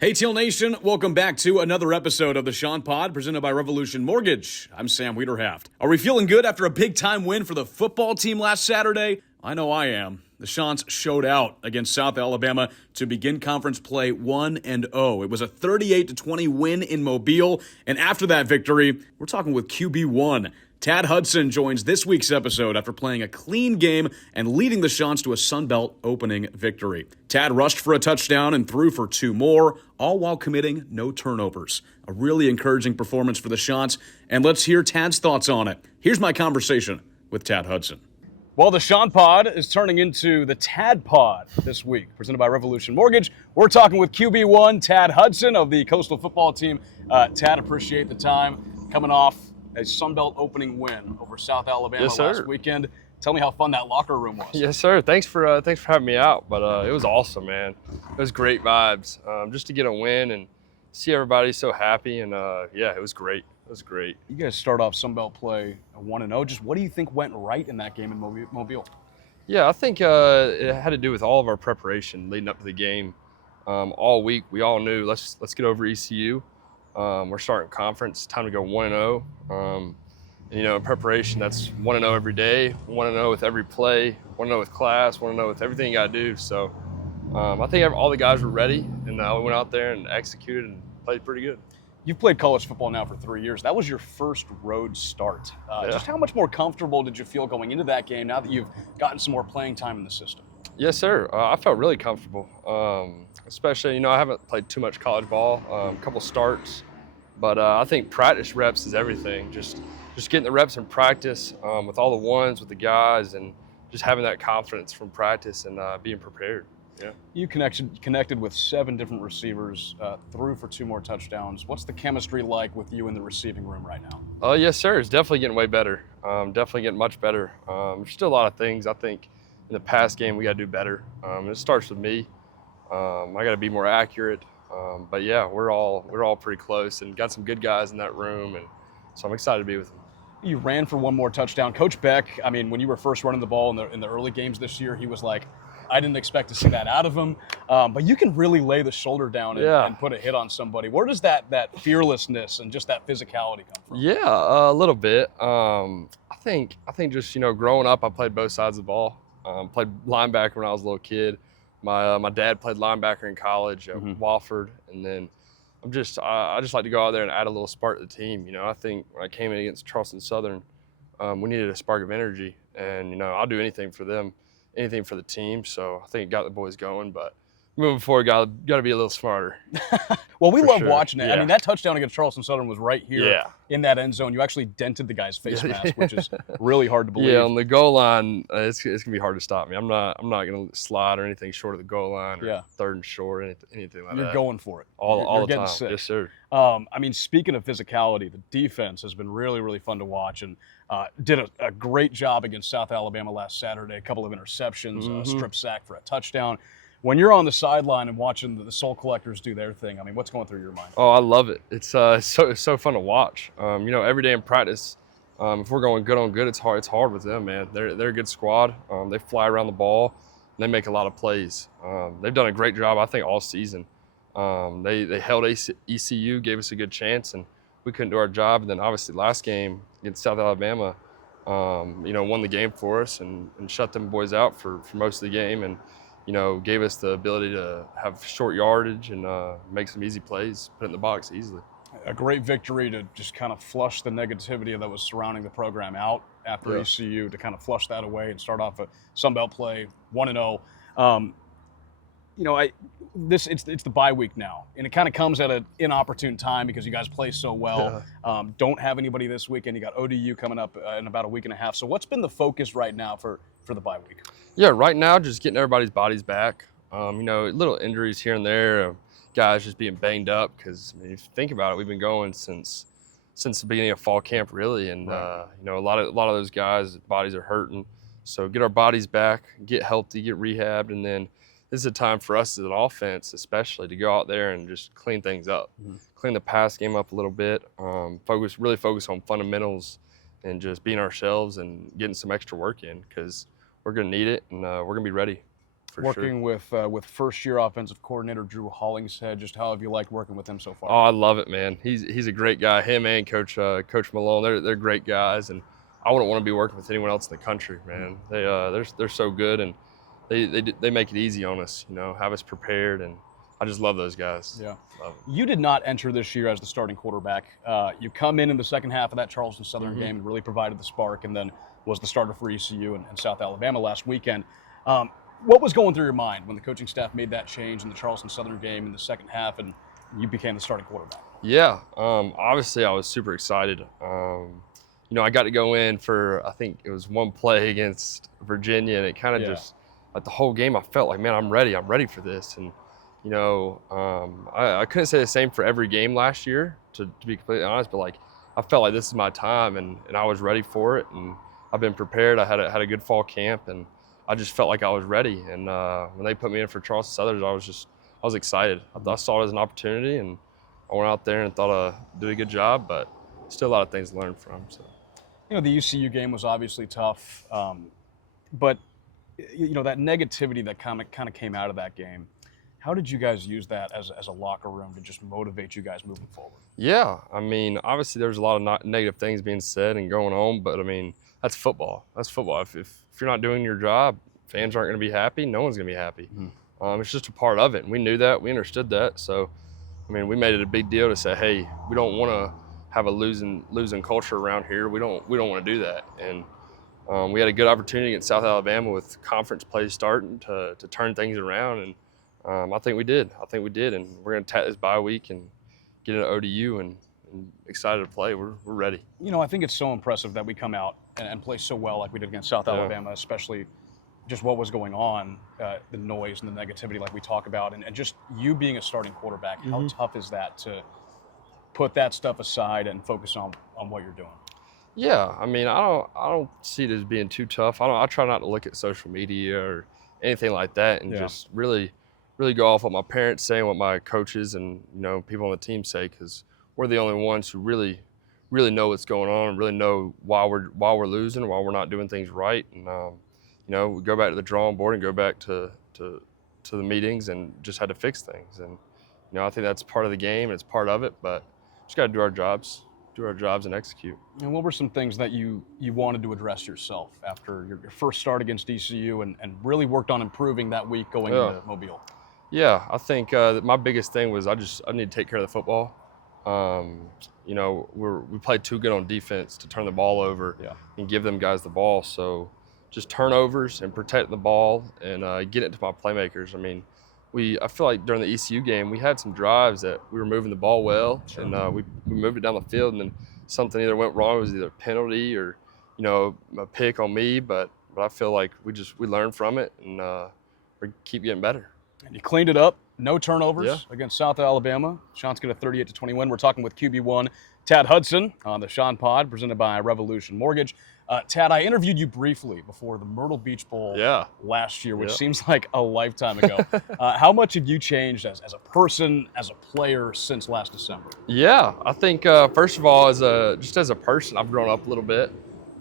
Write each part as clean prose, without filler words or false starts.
Hey Teal Nation, welcome back to another episode of the Chant Pod presented by Revolution Mortgage. I'm Sam Wiederhaft. Are we feeling good after a big-time win for the football team last Saturday? I know I am. The Chants showed out against South Alabama to begin conference play 1-0. It was a 38-20 win in Mobile, and after that victory, we're talking with QB1. Tad Hudson joins this week's episode after playing a clean game and leading the Chants to a Sun Belt opening victory. Tad rushed for a touchdown and threw for two more, all while committing no turnovers. A really encouraging performance for the Chants, and let's hear Tad's thoughts on it. Here's my conversation with Tad Hudson. Well, the Chant Pod is turning into the Tad Pod this week, presented by Revolution Mortgage. We're talking with QB1 Tad Hudson of the Coastal football team. Tad, appreciate the time coming off a Sun Belt opening win over South Alabama last weekend. Tell me how fun that locker room was. Yes, sir. Thanks for having me out. But it was awesome, man. It was great vibes. Just to get a win and see everybody so happy, and yeah, it was great. It was great. You guys start off Sun Belt play 1-0. Just what do you think went right in that game in Mobile? Yeah, I think it had to do with all of our preparation leading up to the game. All week, we all knew let's get over ECU. We're starting conference. Time to go 1-0. And, you know, in preparation, that's 1-0 every day, 1-0 with every play, 1-0 with class, 1-0 with everything you got to do. So I think all the guys were ready, and we went out there and executed and played pretty good. You've played college football now for 3 years. That was your first road start. Yeah. Just how much more comfortable did you feel going into that game now that you've gotten some more playing time in the system? Yes, sir. I felt really comfortable, especially, you know, I haven't played too much college ball, a couple starts. But I think practice reps is everything. Just getting the reps in practice with all the ones, with the guys, and just having that confidence from practice and being prepared. Yeah. You connected with 7 different receivers, threw for 2 more touchdowns. What's the chemistry like with you in the receiving room right now? Yes, sir. It's definitely getting way better. Definitely getting much better. There's still a lot of things I think in the past game we got to do better. It starts with me. I got to be more accurate. But yeah, we're all pretty close and got some good guys in that room, and so I'm excited to be with them. You ran for 1 more touchdown. Coach Beck, I mean, when you were first running the ball in the early games this year, he was like, I didn't expect to see that out of him. But you can really lay the shoulder down and put a hit on somebody. Where does that fearlessness and just that physicality come from? Yeah, a little bit. I think just, you know, growing up, I played both sides of the ball. Played linebacker when I was a little kid. My dad played linebacker in college at Wofford, and then I just like to go out there and add a little spark to the team. You know, I think when I came in against Charleston Southern, we needed a spark of energy, and you know, I'll do anything for them, anything for the team. So I think it got the boys going, but moving forward, got to be a little smarter. Well, we love sure. watching it. Yeah. I mean, that touchdown against Charleston Southern was right here in that end zone. You actually dented the guy's face mask, which is really hard to believe. Yeah, on the goal line, it's gonna be hard to stop me. I'm not gonna slide or anything short of the goal line or third and short, anything like that. You're going for it. All You're the time. Sick. Yes, sir. I mean, speaking of physicality, the defense has been really, really fun to watch, and did a great job against South Alabama last Saturday. A couple of interceptions, a strip sack for a touchdown. When you're on the sideline and watching the Soul Collectors do their thing, I mean, what's going through your mind? Oh, I love it. It's so fun to watch. You know, every day in practice, if we're going good on good, it's hard with them, man. They're a good squad. They fly around the ball, and they make a lot of plays. They've done a great job, I think, all season. They held ECU, gave us a good chance, and we couldn't do our job. And then obviously last game against South Alabama, you know, won the game for us and shut them boys out for most of the game, and you know, gave us the ability to have short yardage and make some easy plays, put it in the box easily. A great victory to just kind of flush the negativity that was surrounding the program out after ECU, to kind of flush that away and start off a Sun Belt play 1-0. You know, it's the bye week now, and it kind of comes at an inopportune time because you guys play so well. Don't have anybody this weekend. You got ODU coming up in about a week and a half. So what's been the focus right now for the bye week? Yeah, right now just getting everybody's bodies back. You know, little injuries here and there, guys just being banged up because I mean, if you think about it, we've been going since the beginning of fall camp really, and you know, a lot of those guys' bodies are hurting. So get our bodies back, get healthy, get rehabbed, and then this is a time for us as an offense, especially, to go out there and just clean things up, clean the pass game up a little bit, really focus on fundamentals and just being ourselves and getting some extra work in because we're going to need it, and we're going to be ready. for working with first-year offensive coordinator Drew Hollingshead. Just how have you liked working with him so far? Oh, I love it, man. He's a great guy. Him and Coach Malone, they're great guys, and I wouldn't want to be working with anyone else in the country, man. They're so good, and they make it easy on us, have us prepared, and I just love those guys. Yeah. Love them. You did not enter this year as the starting quarterback. You come in the second half of that Charleston Southern game and really provided the spark, and then was the starter for ECU and South Alabama last weekend. What was going through your mind when the coaching staff made that change in the Charleston Southern game in the second half and you became the starting quarterback? Yeah, obviously I was super excited. I got to go in for, I think it was one play against Virginia, and it kind of just, like the whole game, I felt like, man, I'm ready for this. And, I couldn't say the same for every game last year, to be completely honest, but like, I felt like this is my time, and I was ready for it, and I've been prepared. I had a good fall camp, and I just felt like I was ready. And when they put me in for Charleston Southern, I was excited. I saw it as an opportunity, and I went out there and thought I did a good job, but still a lot of things to learn from. So, the ECU game was obviously tough, but that negativity that kind of came out of that game. How did you guys use that as a locker room to just motivate you guys moving forward? Yeah, I mean, obviously there's a lot of negative things being said and going on, but I mean, that's football. That's football. If you're not doing your job, fans aren't going to be happy. No one's going to be happy. It's just a part of it, and we knew that. We understood that. So, I mean, we made it a big deal to say, hey, we don't want to have a losing culture around here. We don't want to do that. And we had a good opportunity against South Alabama with conference play starting to turn things around, and I think we did. And we're going to attack this bye week and get an ODU and excited to play. We're ready. I think it's so impressive that we come out and play so well like we did against South Alabama, especially just what was going on, the noise and the negativity like we talk about, and just you being a starting quarterback. How tough is that to put that stuff aside and focus on what you're doing? Yeah, I mean, I don't see it as being too tough. I try not to look at social media or anything like that, and just really go off what my parents say and what my coaches and people on the team say, because we're the only ones who really know what's going on and really know why we're losing, why we're not doing things right. And we go back to the drawing board and go back to the meetings and just had to fix things. And I think that's part of the game. It's part of it, but just got to do our jobs and execute. And what were some things that you wanted to address yourself after your first start against ECU and really worked on improving that week going into Mobile? Yeah, I think my biggest thing was I need to take care of the football. We played too good on defense to turn the ball over and give them guys the ball. So just turnovers and protect the ball and get it to my playmakers. I mean, I feel like during the ECU game, we had some drives that we were moving the ball well, and we moved it down the field, and then something either went wrong. It was either a penalty or, a pick on me, but I feel like we learned from it, and we keep getting better. And you cleaned it up. No turnovers against South Alabama. Chant's got a 38-20 win. We're talking with QB1 Tad Hudson on the Chant Pod, presented by Revolution Mortgage. Tad, I interviewed you briefly before the Myrtle Beach Bowl last year, which seems like a lifetime ago. How much have you changed as a person, as a player since last December? Yeah, I think first of all, as a person, I've grown up a little bit.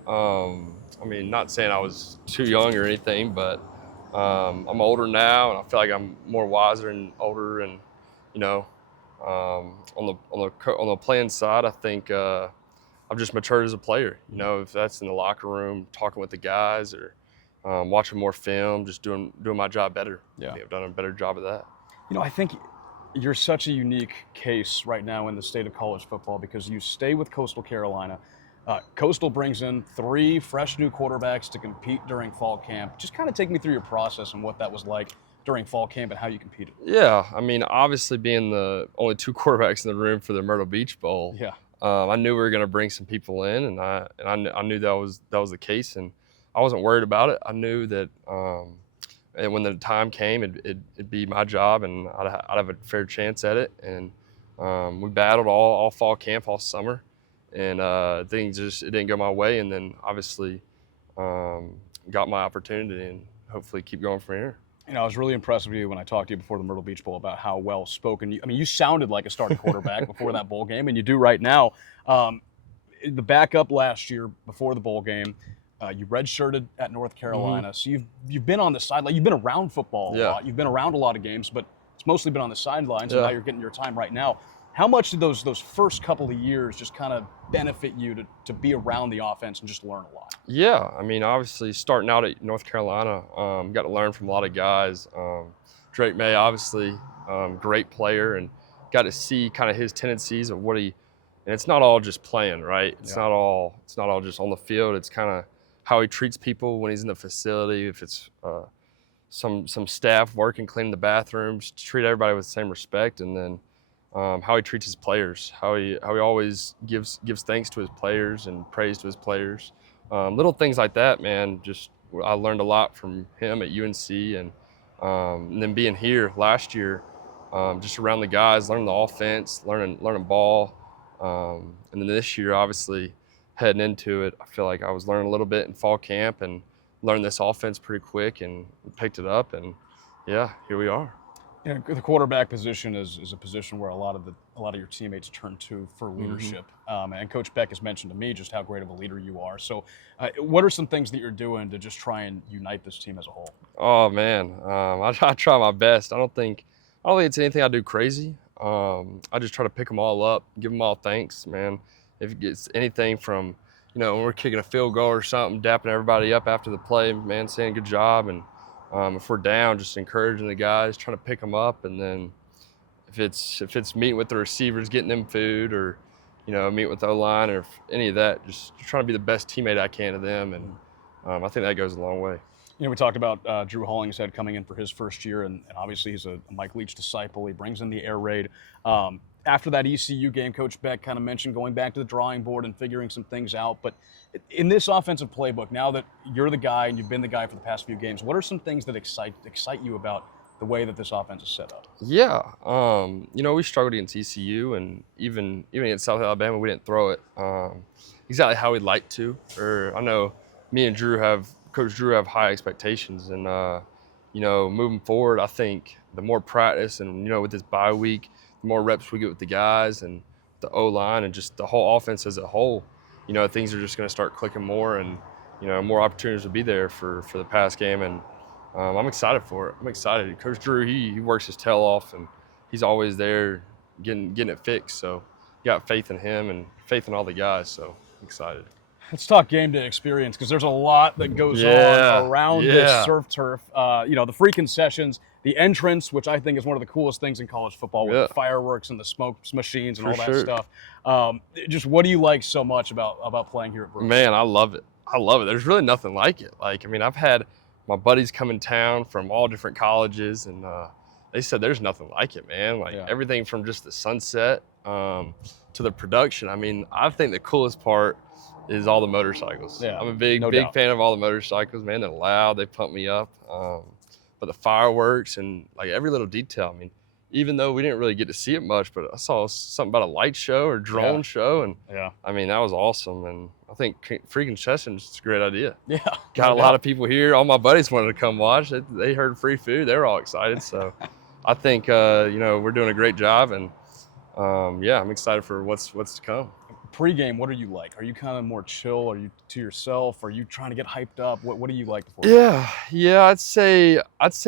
I mean, not saying I was too young or anything, but I'm older now, and I feel like I'm more wiser and older, and on the playing side, I think I've just matured as a player. If that's in the locker room, talking with the guys, or watching more film, just doing my job better. Yeah, I've done a better job of that. I think you're such a unique case right now in the state of college football because you stay with Coastal Carolina. Coastal brings in 3 fresh new quarterbacks to compete during fall camp. Just kind of take me through your process and what that was like during fall camp and how you competed. Yeah, I mean, obviously being the only 2 quarterbacks in the room for the Myrtle Beach Bowl, I knew we were going to bring some people in, and I knew that was the case, and I wasn't worried about it. I knew that and when the time came, it'd be my job, and I'd have a fair chance at it. And we battled all fall camp, all summer. And things it didn't go my way, and then obviously got my opportunity and hopefully keep going from here. I was really impressed with you when I talked to you before the Myrtle Beach Bowl about how well spoken you sounded like a starting quarterback before that bowl game, and you do right now. The backup last year before the bowl game, You redshirted at North Carolina, so you've been on the sideline. You've been around football a lot. You've been around a lot of games, but it's mostly been on the sidelines. And now you're getting your time right now. How much did those first couple of years just kind of benefit you to be around the offense and just learn a lot? Yeah, I mean, obviously starting out at North Carolina, got to learn from a lot of guys. Drake May, obviously, great player, and got to see kind of his tendencies of what he. And it's not all just playing, right? It's not all just on the field. It's kind of how he treats people when he's in the facility. If it's some staff working, cleaning the bathrooms, treat everybody with the same respect, and then how he treats his players, how he always gives thanks to his players and praise to his players. Little things like that, man. Just I learned a lot from him at UNC, and then being here last year, just around the guys, learning the offense, learning ball, and then this year, obviously heading into it, I feel like I was learning a little bit in fall camp and learned this offense pretty quick and picked it up, and yeah, here we are. You know, the quarterback position is a position where a lot of your teammates turn to for leadership. And Coach Beck has mentioned to me just how great of a leader you are. So what are some things that you're doing to just try and unite this team as a whole? Oh, man, I try my best. I don't think it's anything I do crazy. I just try to pick them all up, give them all thanks, man. If it's anything from, when we're kicking a field goal or something, dapping everybody up after the play, man, saying good job. And if we're down, just encouraging the guys, trying to pick them up. And then if it's meeting with the receivers, getting them food, or meet with the O-line, or any of that, just trying to be the best teammate I can to them. And I think that goes a long way. We talked about Drew Hollingshead coming in for his first year, and obviously he's a Mike Leach disciple. He brings in the air raid. After that ECU game, Coach Beck kind of mentioned going back to the drawing board and figuring some things out. But in this offensive playbook, now that you're the guy and you've been the guy for the past few games, what are some things that excite you about the way that this offense is set up? Yeah, we struggled against ECU, and even against South Alabama, we didn't throw it exactly how we'd like to. Or I know me and Coach Drew have high expectations, and moving forward, I think the more practice and with this bye week, the more reps we get with the guys and the O-line and just the whole offense as a whole, things are just going to start clicking more, and more opportunities will be there for the pass game, and I'm excited for it. I'm excited. Coach Drew, he works his tail off, and he's always there getting it fixed. So got faith in him and faith in all the guys. So I'm excited. Let's talk game day experience, because there's a lot that goes on around this surf turf. The free concessions, the entrance, which I think is one of the coolest things in college football, with the fireworks and the smoke machines and all that stuff. Just what do you like so much about playing here at Brooks? Man, I love it. There's really nothing like it. I've had my buddies come in town from all different colleges, and they said there's nothing like it, man. Everything from just the sunset to the production. I think the coolest part is all the motorcycles. I'm a big fan of all the motorcycles, man. They're loud, they pump me up. But the fireworks and every little detail. Even though we didn't really get to see it much, but I saw something about a light show or drone show, and that was awesome. And I think free concessions is a great idea. Got a lot of people here. All my buddies wanted to come watch. They heard free food. They were all excited. So I think we're doing a great job, and I'm excited for what's to come. Pre-game, what are you like? Are you kind of more chill? Are you to yourself? Are you trying to get hyped up? What do you like before? I'd say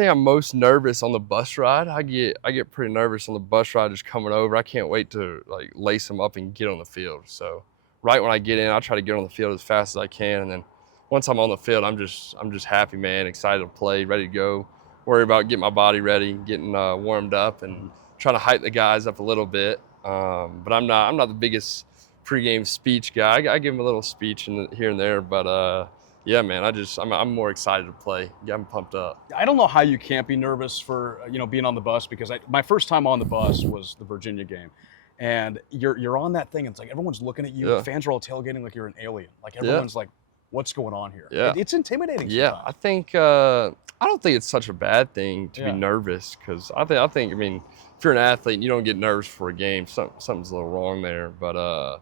I'm most nervous on the bus ride. I get pretty nervous on the bus ride just coming over. I can't wait to lace them up and get on the field. So right when I get in, I try to get on the field as fast as I can, and then once I'm on the field, I'm just happy, man, excited to play, ready to go. Worry about getting my body ready, getting warmed up, and trying to hype the guys up a little bit. But I'm not the biggest pre-game speech guy. I give him a little speech here and there, but man, I'm more excited to play. I'm pumped up. I don't know how you can't be nervous for being on the bus, because my first time on the bus was the Virginia game, and you're on that thing, and it's everyone's looking at you. Fans are all tailgating like you're an alien. Everyone's like, what's going on here? It's intimidating sometimes. I think I don't think it's such a bad thing to be nervous, because I think if you're an athlete and you don't get nervous for a game, something's a little wrong there. But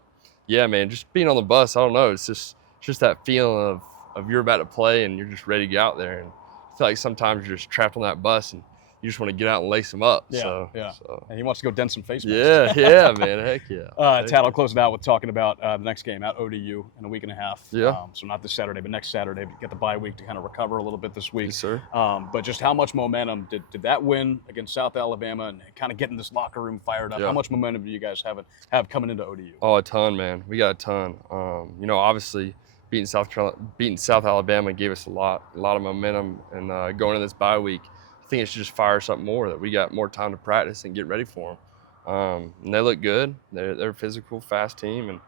man, just being on the bus, I don't know. It's just that feeling of you're about to play and you're just ready to get out there. And I feel like sometimes you're just trapped on that bus and you just want to get out and lace them up. Yeah, So, yeah. So. And he wants to go dent some face masks. Yeah, man. Heck yeah. Tad, I'll close it out with talking about the next game at ODU in a week and a half. Yeah. So not this Saturday, but next Saturday. Get the bye week to kind of recover a little bit this week. Yes, sir. But just how much momentum did that win against South Alabama and kind of getting this locker room fired up? Yeah. How much momentum do you guys have coming into ODU? Oh, a ton, man. We got a ton. Obviously beating South Alabama gave us a lot of momentum, and going into this bye week, I think it should just fire us up more, that we got more time to practice and get ready for them. And they look good. They're a physical, fast team, and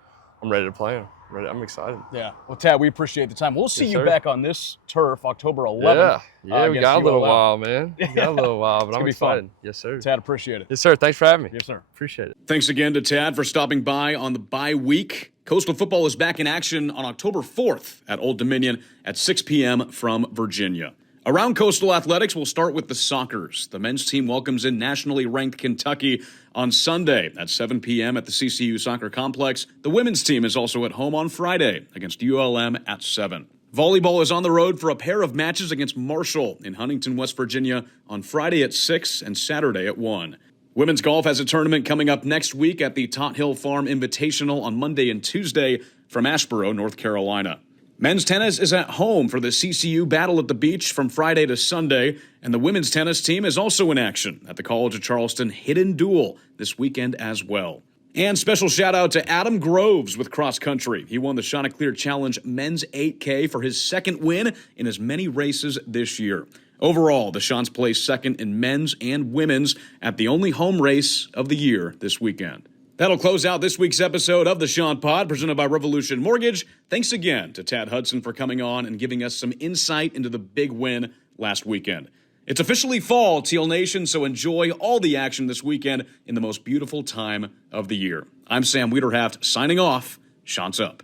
I'm ready to play them. I'm excited. Yeah. Well, Tad, we appreciate the time. We'll see Yes, you sir. back on this turf October 11th. Yeah, we got a little ULM. while, man. We got a little while, but I'm be fun. excited. Yes, sir. Tad, appreciate it. Yes, sir. Thanks for having me. Yes, sir. Appreciate it. Thanks again to Tad for stopping by on the bye week. Coastal football is back in action on October 4th at Old Dominion at 6 p.m. from Virginia. Around Coastal Athletics, we'll start with the Sockers. The men's team welcomes in nationally ranked Kentucky on Sunday at 7 p.m. at the CCU Soccer Complex. The women's team is also at home on Friday against ULM at 7. Volleyball is on the road for a pair of matches against Marshall in Huntington, West Virginia on Friday at 6 and Saturday at 1. Women's golf has a tournament coming up next week at the Tot Hill Farm Invitational on Monday and Tuesday from Asheboro, North Carolina. Men's tennis is at home for the CCU Battle at the Beach from Friday to Sunday, and the women's tennis team is also in action at the College of Charleston Hidden Duel this weekend as well. And special shout out to Adam Groves with cross country. He won the Chanticleer Challenge Men's 8K for his second win in as many races this year. Overall, the Chants placed second in men's and women's at the only home race of the year this weekend. That'll close out this week's episode of the Chant Pod, presented by Revolution Mortgage. Thanks again to Tad Hudson for coming on and giving us some insight into the big win last weekend. It's officially fall, Teal Nation, so enjoy all the action this weekend in the most beautiful time of the year. I'm Sam Wiederhaft, signing off. Chants up.